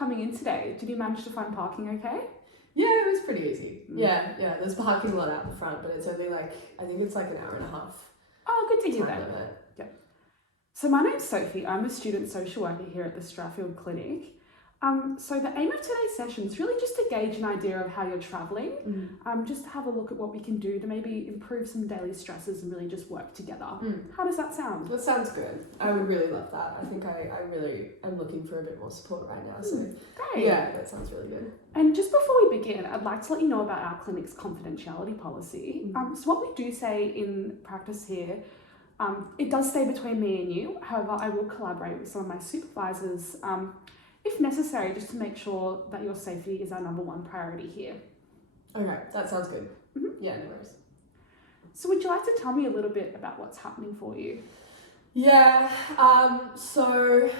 coming in today? Did you manage to find parking okay? Yeah, it was pretty easy. Yeah, there's parking lot out the front, but it's only like, I think it's like an hour and a half. Oh, good to hear time that. limit. Yeah. So my name's Sophie. I'm a student social worker here at the Strathfield Clinic. So the aim of today's session is really just to gauge an idea of how you're travelling, just to have a look at what we can do to maybe improve some daily stresses and really just work together. How does that sound? That sounds good. I would really love that. I think I really am looking for a bit more support right now. So Great. yeah, that sounds really good. And just before we begin, I'd like to let you know about our clinic's confidentiality policy. So what we do say in practice here, it does stay between me and you. However, I will collaborate with some of my supervisors if necessary, just to make sure that your safety is our number one priority here. Okay, that sounds good. Yeah, no worries. So would you like to tell me a little bit about what's happening for you? Yeah, so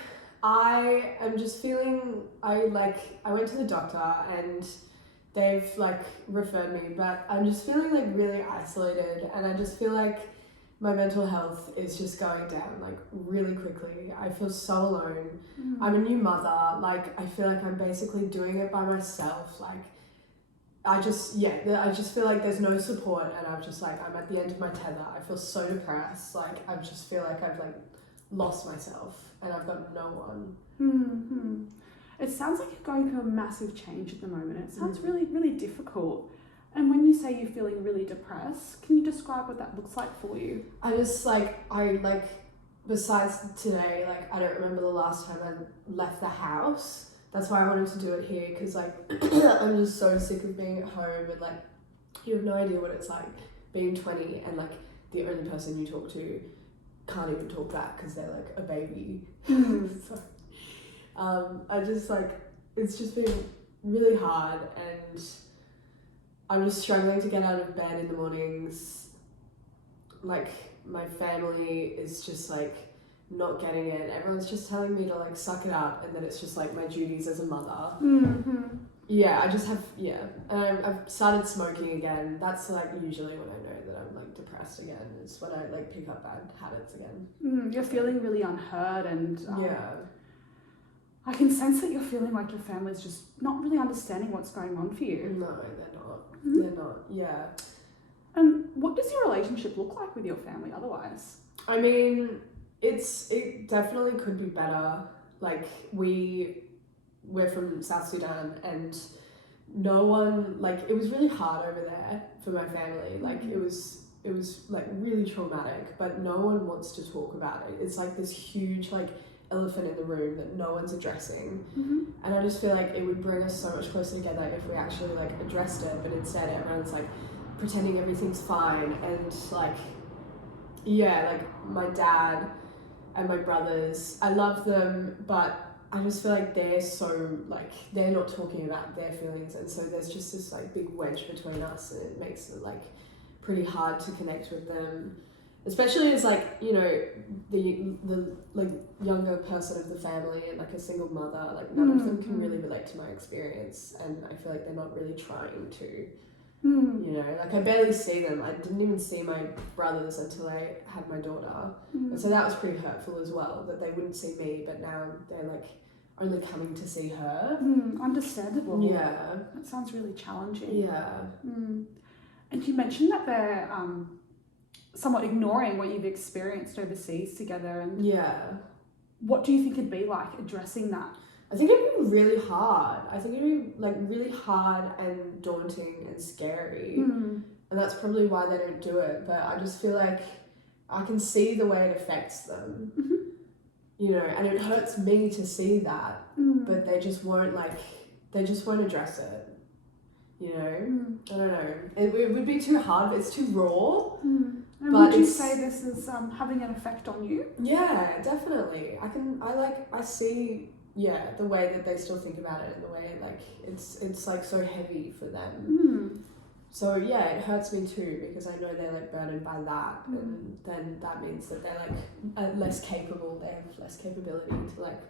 I am just feeling, I went to the doctor and they've like referred me, but I'm just feeling like really isolated, and I just feel like my mental health is just going down like really quickly. I feel so alone. I'm a new mother. Like, I feel like I'm basically doing it by myself. Like, I just feel like there's no support, and I'm just like, I'm at the end of my tether. I feel so depressed. Like, I just feel like I've like lost myself and I've got no one. It sounds like you're going through a massive change at the moment. It sounds really, really difficult. And when you say you're feeling really depressed, can you describe what that looks like for you? Besides today, like, I don't remember the last time I left the house. That's why I wanted to do it here, because like I'm just so sick of being at home, and like you have no idea what it's like being 20 and like the only person you talk to can't even talk back because they're like a baby. So I just like, it's just been really hard, and I'm just struggling to get out of bed in the mornings. Like, my family is just like not getting it. Everyone's just telling me to like suck it up, and that it's just like my duties as a mother. Yeah, I just have, and I've started smoking again. That's like usually when I know that I'm like depressed again. It's when I like pick up bad habits again. You're feeling really unheard, and yeah. I can sense that you're feeling like your family's just not really understanding what's going on for you. No, they're not. They're not, yeah. And what does your relationship look like with your family otherwise? I mean, it definitely could be better. Like, we're from South Sudan, and no one, like, it was really hard over there for my family. Like, it was like really traumatic, but no one wants to talk about it. It's like this huge like elephant in the room that no one's addressing. And I just feel like it would bring us so much closer together if we actually like addressed it, but instead everyone's like pretending everything's fine. And like, like my dad and my brothers, I love them, but I just feel like they're so like, they're not talking about their feelings, and so there's just this like big wedge between us, and it makes it like pretty hard to connect with them, especially as like, you know, the like younger person of the family and like a single mother. Like, none of them can really relate to my experience, and I feel like they're not really trying to. You know, like, I barely see them. I didn't even see my brothers until I had my daughter, and so that was pretty hurtful as well, that they wouldn't see me, but now they're like only coming to see her. Understandable. Yeah, That sounds really challenging. yeah. And you mentioned that they're somewhat ignoring what you've experienced overseas together, and what do you think it'd be like addressing that? I think it'd be really hard. I think it'd be like really hard and daunting and scary. And that's probably why they don't do it. But I just feel like I can see the way it affects them. You know, and it hurts me to see that. But they just won't address it. You know? I don't know. It would be too hard. It's too raw. And would you say this is having an effect on you? Yeah, definitely. I see the way that they still think about it, and the way like it's like so heavy for them. So yeah, it hurts me too, because I know they're like burdened by that, and then that means that they're like less capable. They have less capability to like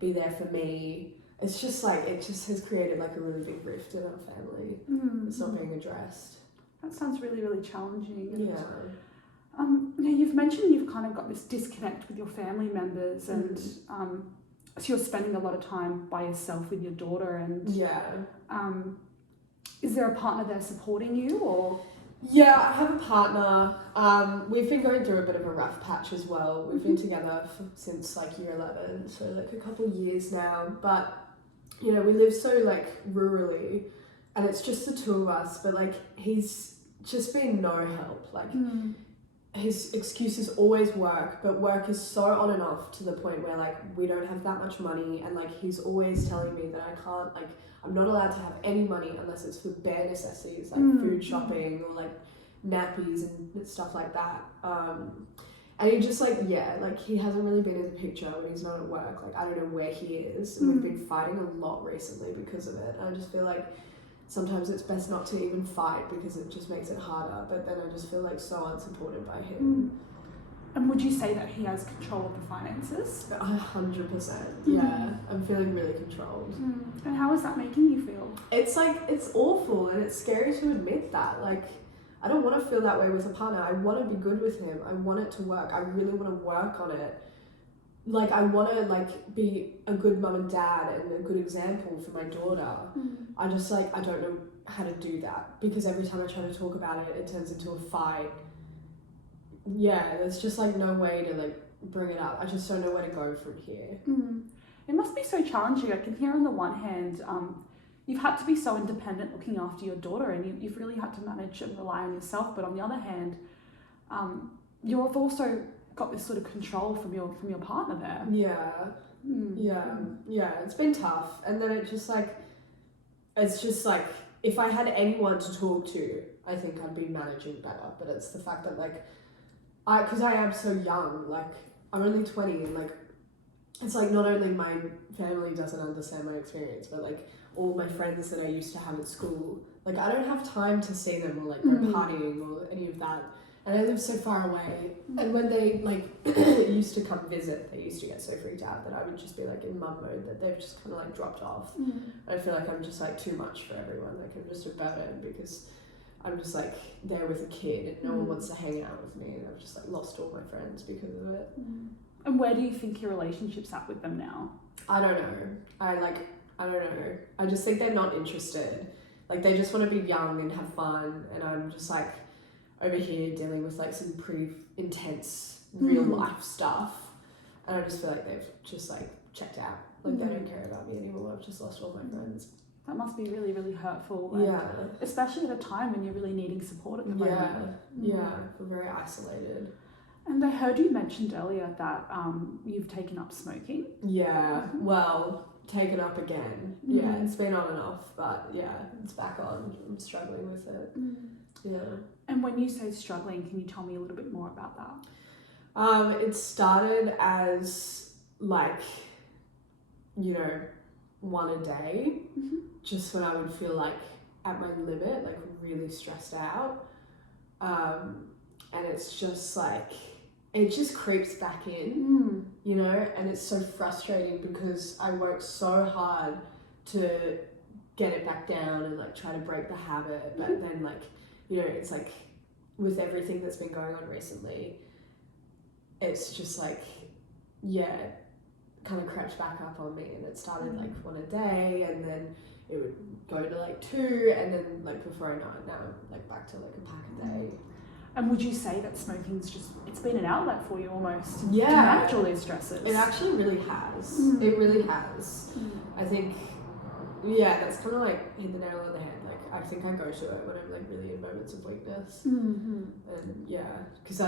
be there for me. It's just like, it just has created like a really big rift in our family. It's not being addressed. That sounds really, really challenging. And, yeah. now you've mentioned you've kind of got this disconnect with your family members, and so you're spending a lot of time by yourself with your daughter, and is there a partner there supporting you, or? Yeah, I have a partner. We've been going through a bit of a rough patch as well. We've been together since like year 11, so like a couple of years now. But you know, we live so like rurally, and it's just the two of us. But like, he's just been no help. Like, his excuses always work, but work is so on and off to the point where like we don't have that much money, and like he's always telling me that I can't, like, I'm not allowed to have any money unless it's for bare necessities, like food shopping or like nappies and stuff like that. And he just like, like he hasn't really been in the picture when he's not at work. Like, I don't know where he is. And we've been fighting a lot recently because of it. And I just feel like sometimes it's best not to even fight because it just makes it harder. But then I just feel like so unsupported by him. And would you say that he has control of the finances? 100%. Yeah, I'm feeling really controlled. And how is that making you feel? It's like, it's awful, and it's scary to admit that. Like, I don't want to feel that way with a partner. I want to be good with him. I want it to work. I really want to work on it. Like, I want to like be a good mum and dad and a good example for my daughter. I just like, I don't know how to do that, because every time I try to talk about it, it turns into a fight. Yeah, there's just like no way to like bring it up. I just don't know where to go from here. It must be so challenging. I can hear on the one hand, you've had to be so independent looking after your daughter, and you've really had to manage and rely on yourself. But on the other hand, you've also got this sort of control from your partner there. Yeah, it's been tough. And then it's just like if I had anyone to talk to, I think I'd be managing better. But it's the fact that like, because I am so young, like I'm only 20, and like it's like not only my family doesn't understand my experience, but like all my friends that I used to have at school, like I don't have time to see them or like go partying or any of that. And I live so far away, and when they like used to come visit, they used to get so freaked out that I would just be like in mum mode, that they've just kind of like dropped off. I feel like I'm just like too much for everyone. Like I'm just a burden because I'm just like there with a kid and no one wants to hang out with me, and I've just like lost all my friends because of it. And where do you think your relationship's at with them now? I don't know. I don't know. I just think they're not interested. Like they just want to be young and have fun, and I'm just like over here dealing with like some pretty intense real life stuff, and I just feel like they've just like checked out. Like they don't care about me anymore. I've just lost all my friends. That must be really, really hurtful. And especially at a time when you're really needing support at the moment. Yeah, we're very isolated. And I heard you mentioned earlier that you've taken up smoking. Yeah, well, taken up again. Yeah, it's been on and off, but yeah, it's back on. I'm struggling with it. Yeah. And when you say struggling, can you tell me a little bit more about that? It started as like, you know, one a day, just when I would feel like at my limit, like really stressed out. And it's just like, it just creeps back in, you know, and it's so frustrating because I work so hard to get it back down and like try to break the habit, but then like, you know, it's like with everything that's been going on recently, it's just like, kind of crept back up on me, and it started like one a day, and then it would go to like two, and then like before I know it, now I'm like back to like a pack a day. And would you say that smoking's it's been an outlet for you almost to Yeah. manage all these stresses? It actually really has. It really has. I think, that's kind of like hit the nail on the head. Like, I think I go to it when I'm like really in moments of weakness. And because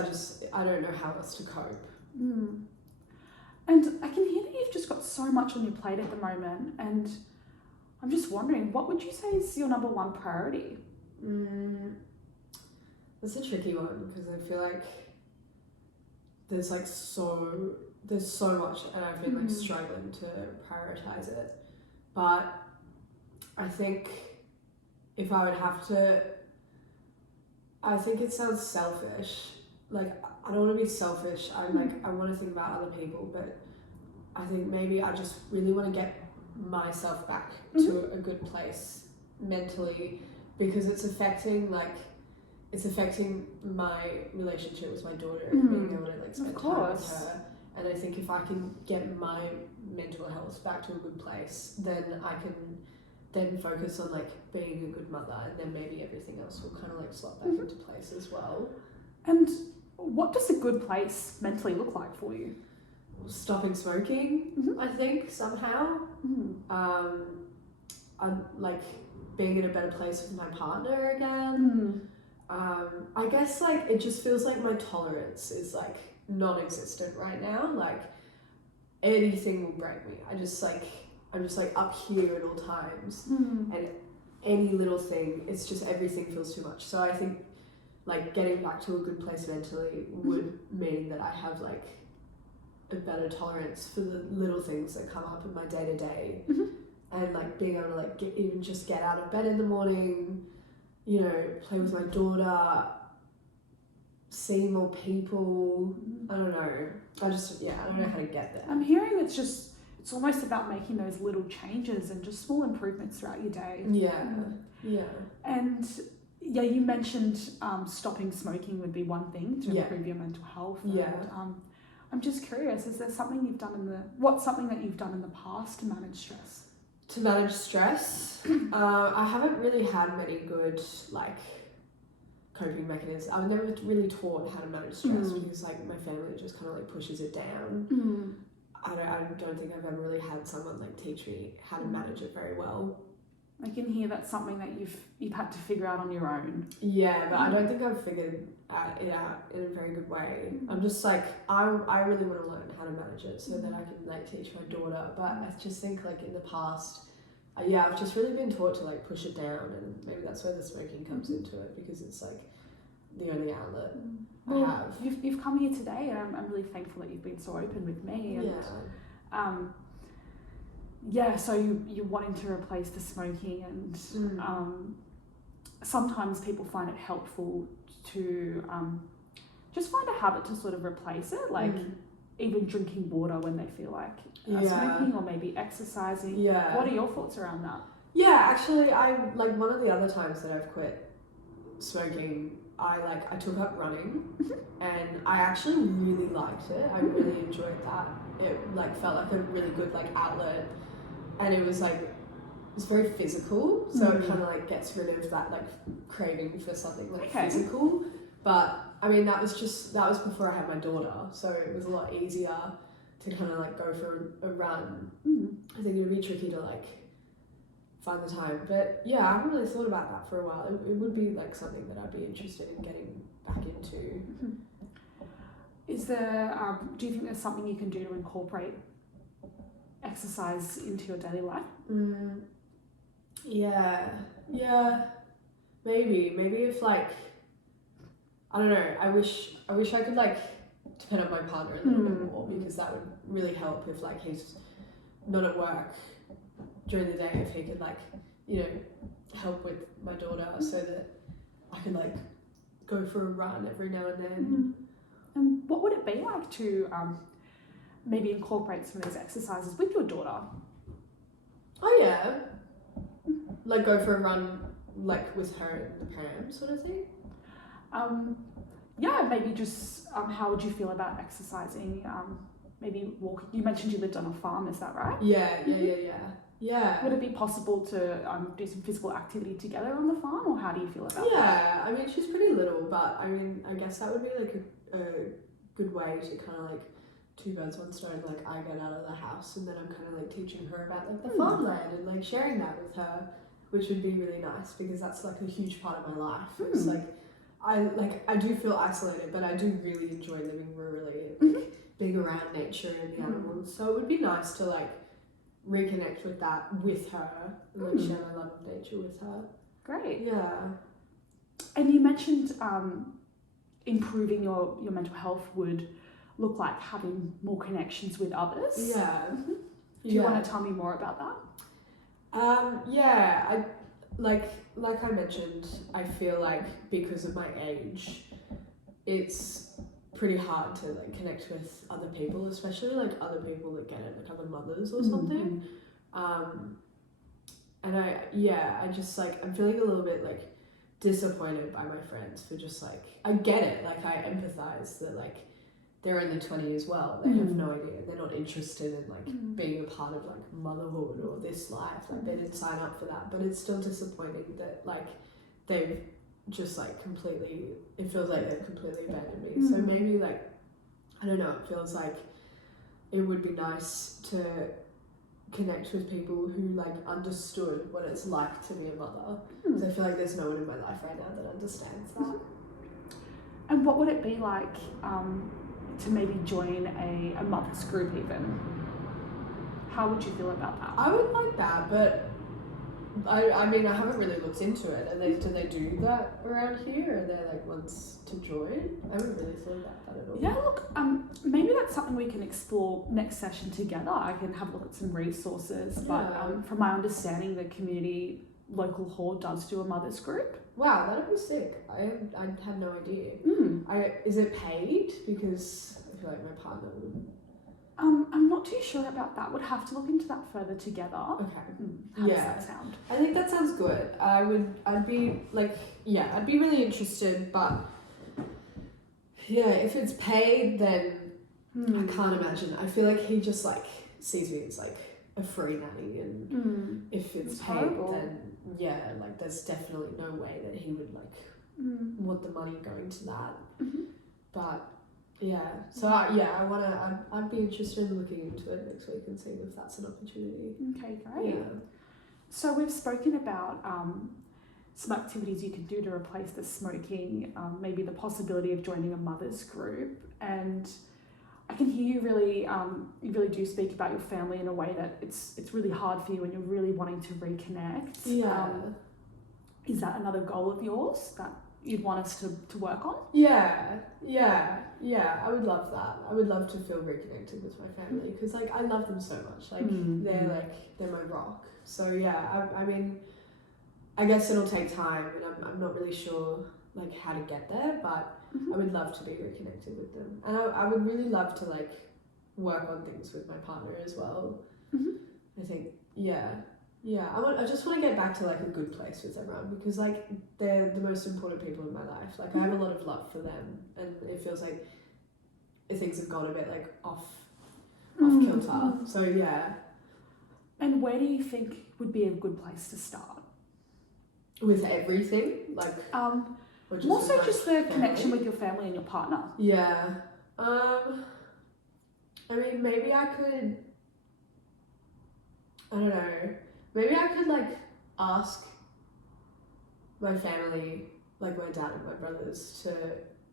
I don't know how else to cope. And I can hear that you've just got so much on your plate at the moment, and I'm just wondering, what would you say is your number one priority? That's a tricky one, because I feel like there's so much, and I've been like struggling to prioritize it. But I think if I would have to, I think it sounds selfish. Like, I don't want to be selfish. I want to think about other people, but I think maybe I just really want to get myself back to a good place mentally, because it's affecting my relationship with my daughter, being able to like spend time with her. And I think if I can get my mental health health back to a good place, then I can then focus on like being a good mother, and then maybe everything else will kind of like slot back into place as well. And what does a good place mentally look like for you? Stopping smoking, I think, somehow. I'm like being in a better place with my partner again. I guess like it just feels like my tolerance is like non-existent right now. Like anything will break me. I'm just like up here at all times, and any little thing, it's just everything feels too much. So I think like getting back to a good place mentally would mean that I have like a better tolerance for the little things that come up in my day to day, and like being able to like get out of bed in the morning, you know, play with my daughter, see more people. I don't know. I don't know how to get there. I'm hearing it's almost about making those little changes and just small improvements throughout your day. Yeah. And yeah, you mentioned stopping smoking would be one thing to improve your mental health. And, I'm just curious, is there something you've done what's something that you've done in the past to manage stress? To manage stress, I haven't really had many good like coping mechanisms. I've never really taught how to manage stress because like my family just kind of like pushes it down. I don't think I've ever really had someone like teach me how to manage it very well. I can hear that's something that you've had to figure out on your own. Yeah, but I don't think I've figured it out in a very good way. I'm just like, I really want to learn how to manage it so that I can like teach my daughter. But I just think like in the past, I've just really been taught to like push it down, and maybe that's where the smoking comes into it, because it's like the only outlet I have. You've come here today, and I'm really thankful that you've been so open with me. And, so you're wanting to replace the smoking, and sometimes people find it helpful to just find a habit to sort of replace it, like even drinking water when they feel like smoking, or maybe exercising. What are your thoughts around that? Actually, I like one of the other times that I've quit smoking, I took up running, and I actually really liked it. I really enjoyed that. It like felt like a really good like outlet, and it was very physical, so it kind of like gets rid of that like craving for something like physical. But I mean, that was before I had my daughter, so it was a lot easier to kind of like go for a run. I think it would be tricky to like find the time, but I haven't really thought about that for a while. It would be like something that I'd be interested in getting back into. Is there do you think there's something you can do to incorporate exercise into your daily life? Maybe if like, I don't know, I wish I could like depend on my partner a little bit more, because that would really help if like he's not at work during the day, if he could like, you know, help with my daughter so that I could like go for a run every now and then. And what would it be like to maybe incorporate some of these exercises with your daughter? Like go for a run like with her in the pram sort of thing? Maybe just how would you feel about exercising? Maybe walking. You mentioned you lived on a farm, is that right? Yeah. Would it be possible to do some physical activity together on the farm, or how do you feel about that? Yeah, I mean, she's pretty little, but I mean, I guess that would be like a good way to kind of like two birds, one stone. Like I get out of the house, and then I'm kind of like teaching her about like the farmland and like sharing that with her, which would be really nice, because that's like a huge part of my life. It's like I do feel isolated, but I do really enjoy living rurally, and like being around nature and the animals. So it would be nice to like reconnect with that with her, and like share my love of nature with her. Great. Yeah. And you mentioned improving your mental health would look like having more connections with others. Yeah. Do you want to tell me more about that? I like I mentioned, I feel like because of my age, it's pretty hard to like connect with other people, especially like other people that get it, like other mothers or something. And I just like, I'm feeling a little bit like disappointed by my friends for just like, I get it, like I empathize that like they're only 20 as well. They have no idea. They're not interested in like being a part of like motherhood or this life. Like they didn't sign up for that. But it's still disappointing that like they've just like completely, it feels like they've completely abandoned me. So maybe like, I don't know, it feels like it would be nice to connect with people who like understood what it's like to be a mother. Because I feel like there's no one in my life right now that understands that. And what would it be like to maybe join a mother's group even? How would you feel about that? I would like that, but I mean, I haven't really looked into it. Do they do that around here? Are there like ones to join? I haven't really thought about that at all. Yeah, look, maybe that's something we can explore next session together. I can have a look at some resources, but from my understanding, the community local hall does do a mother's group. Wow, that'd be sick. I had no idea. Is it paid? Because I feel like my partner would. I'm not too sure about that. Would have to look into that further together. Okay. How does that sound? I think that sounds good. I'd be really interested, but yeah, if it's paid, then I can't imagine. I feel like he just like sees me as like a free nanny, and if it's paid, horrible. then yeah, like there's definitely no way that he would like want the money going to that. But yeah, so I'd be interested in looking into it next week and seeing if that's an opportunity. Okay, great. Yeah. So we've spoken about some activities you can do to replace the smoking, maybe the possibility of joining a mother's group, and I can hear you really do speak about your family in a way that it's really hard for you and you're really wanting to reconnect. Yeah. Is that another goal of yours that you'd want us to work on? Yeah, I would love that. I would love to feel reconnected with my family because like I love them so much. Like they're my rock. So yeah, I mean, I guess it'll take time, and I'm not really sure like how to get there, but I would love to be reconnected with them, and I would really love to like work on things with my partner as well. I think I just want to get back to like a good place with everyone because like they're the most important people in my life. Like I have a lot of love for them, and it feels like things have gone a bit like off kilter. So yeah. And where do you think would be a good place to start? With everything, like or more so just the family? connection with your family and your partner. Yeah. I mean, maybe I could. I don't know. Maybe I could like ask my family, like my dad and my brothers, to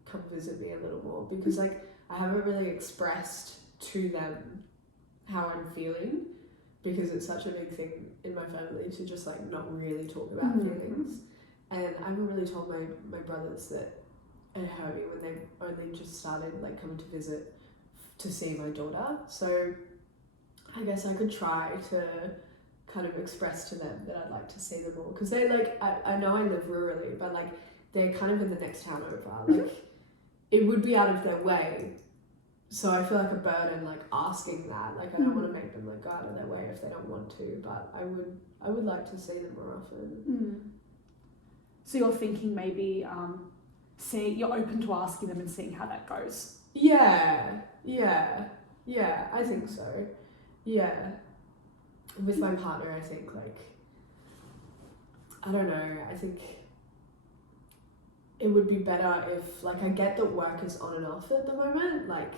come visit me a little more because like I haven't really expressed to them how I'm feeling because it's such a big thing in my family to just like not really talk about feelings. And I haven't really told my brothers that it hurt me when they only just started like coming to visit to see my daughter. So I guess I could try to kind of express to them that I'd like to see them more because they like I know I live rurally, but like they're kind of in the next town over. Like it would be out of their way, so I feel like a burden like asking that. Like I don't want to make them like go out of their way if they don't want to, but I would like to see them more often. So you're thinking maybe you're open to asking them and seeing how that goes. Yeah, I think so. Yeah. With my partner, I think like I don't know, I think it would be better if like I get that work is on and off at the moment. Like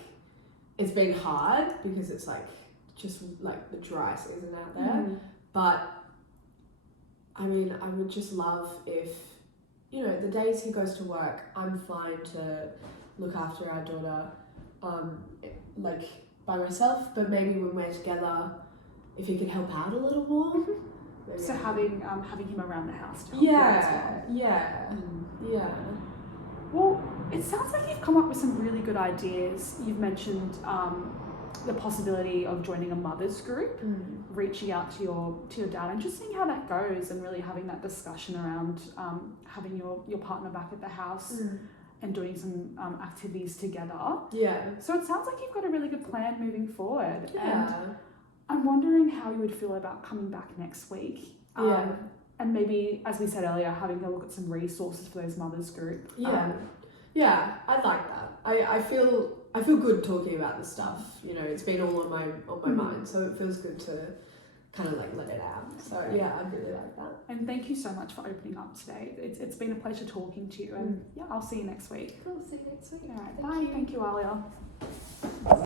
it's been hard because it's like just like the dry season out there. But I mean, I would just love if, you know, the days he goes to work, I'm fine to look after our daughter like by myself, but maybe when we're together, if he could help out a little more. So having him around the house to help you as well. Yeah. Well, it sounds like you've come up with some really good ideas. You've mentioned the possibility of joining a mother's group, reaching out to your dad and just seeing how that goes and really having that discussion around having your partner back at the house and doing some activities together. Yeah. So it sounds like you've got a really good plan moving forward. Yeah. And I'm wondering how you would feel about coming back next week. And maybe, as we said earlier, having a look at some resources for those mothers group. Yeah, I'd like that. I feel I feel good talking about this stuff. You know, it's been all on my mind, so it feels good to kind of like let it out. So yeah, I really like that. And thank you so much for opening up today. It's been a pleasure talking to you, and yeah, I'll see you next week. Cool. See you next week. All right, bye. Thank you, Alia.